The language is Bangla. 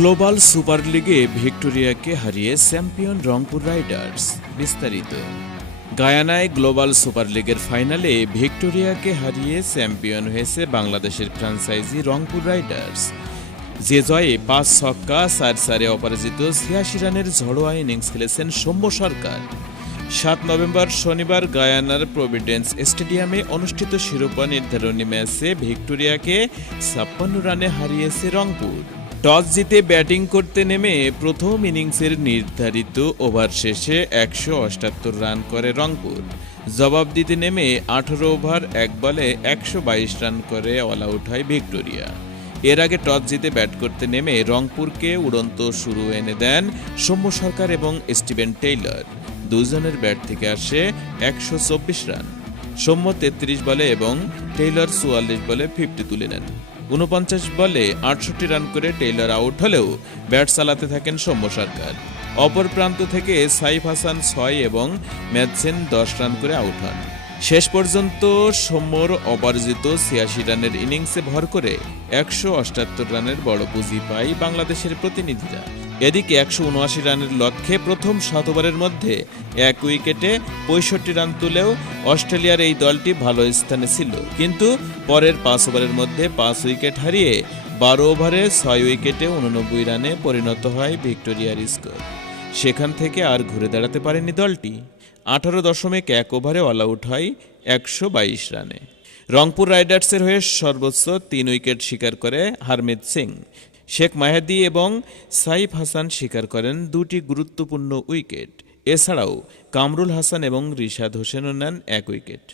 গ্লোবাল সুপার লিগে ভিক্টোরিয়াকে হারিয়ে চ্যাম্পিয়ন রংপুর রাইডার্স, বিস্তারিত। গায়ানায় গ্লোবাল সুপার লিগের ফাইনালে ভিক্টোরিয়াকে হারিয়ে চ্যাম্পিয়ন হয়েছে বাংলাদেশের ফ্র্যাঞ্চাইজি রংপুর রাইডার্স। যে জয়ে পাঁচ ছক্কা, চার চারে অপরাজিত ছিয়াশি রানের ঝড়োয়া ইনিংস খেলেছেন সৌম্য সরকার। সাত নভেম্বর শনিবার গায়ানার প্রভিডেন্স স্টেডিয়ামে অনুষ্ঠিত শিরোপা নির্ধারণী ম্যাচে ভিক্টোরিয়াকে ছাপ্পান্ন রানে হারিয়েছে রংপুর। টস জিতে ব্যাটিং করতে নেমে প্রথম ইনিংসের নির্ধারিত ওভার শেষে একশো অষ্টাত্তর রান করে রংপুর। জবাব দিতে নেমে আঠারো ওভার, এক বলে একশো বাইশ রান করে অল আউট হয় ভিক্টোরিয়া। এর আগে টস জিতে ব্যাট করতে নেমে রংপুরকে উড়ন্ত শুরু এনে দেন সৌম্য সরকার এবং স্টিভেন টেইলর। দুজনের ব্যাট থেকে আসে একশো চব্বিশ রান। সৌম্য তেত্রিশ বলে এবং টেইলর চুয়াল্লিশ বলে ফিফটি তুলে নেন। উনপঞ্চাশ বলে আটষট্টি রান করে টেইলর আউট হলেও ব্যাট চালাতে থাকেন সৌম্য সরকার। অপর প্রান্ত থেকে সাইফ হাসান ছয় এবং ম্যাথসেন দশ রান করে আউট হন। শেষ পর্যন্ত সৌম্যর অপরাজিত ছিয়াশি রানের ইনিংসে ভর করে একশো অষ্টাত্তর রানের বড় পুঁজি পায় বাংলাদেশের প্রতিনিধিরা। এদিকে একশো উনআশি রানের লক্ষ্যে প্রথম সাত ওভারের মধ্যে এক উইকেটে পঁয়ষট্টি রান তুলেও অস্ট্রেলিয়ার এই দলটি ভালো স্থানে ছিল। কিন্তু পরের পাঁচ ওভারের মধ্যে পাঁচ উইকেট হারিয়ে বারো ওভারে ছয় উইকেটে উননব্বই রানে পরিণত হয় ভিক্টোরিয়ার স্কোর সেখান থেকে আর ঘুরে দাঁড়াতে পারেনি দলটি। আঠারো দশমিক এক ওভারে অল আউট হয় একশো বাইশ রানে। রংপুর রাইডার্সের হয়ে সর্বোচ্চ তিন উইকেট শিকার করে হারমিত সিং। শেখ মাহেদি এবং সাইফ হাসান স্বীকার করেন দুটি গুরুত্বপূর্ণ উইকেট। এছাড়াও কামরুল হাসান এবং রিশাদ হোসেনও নেন এক উইকেট।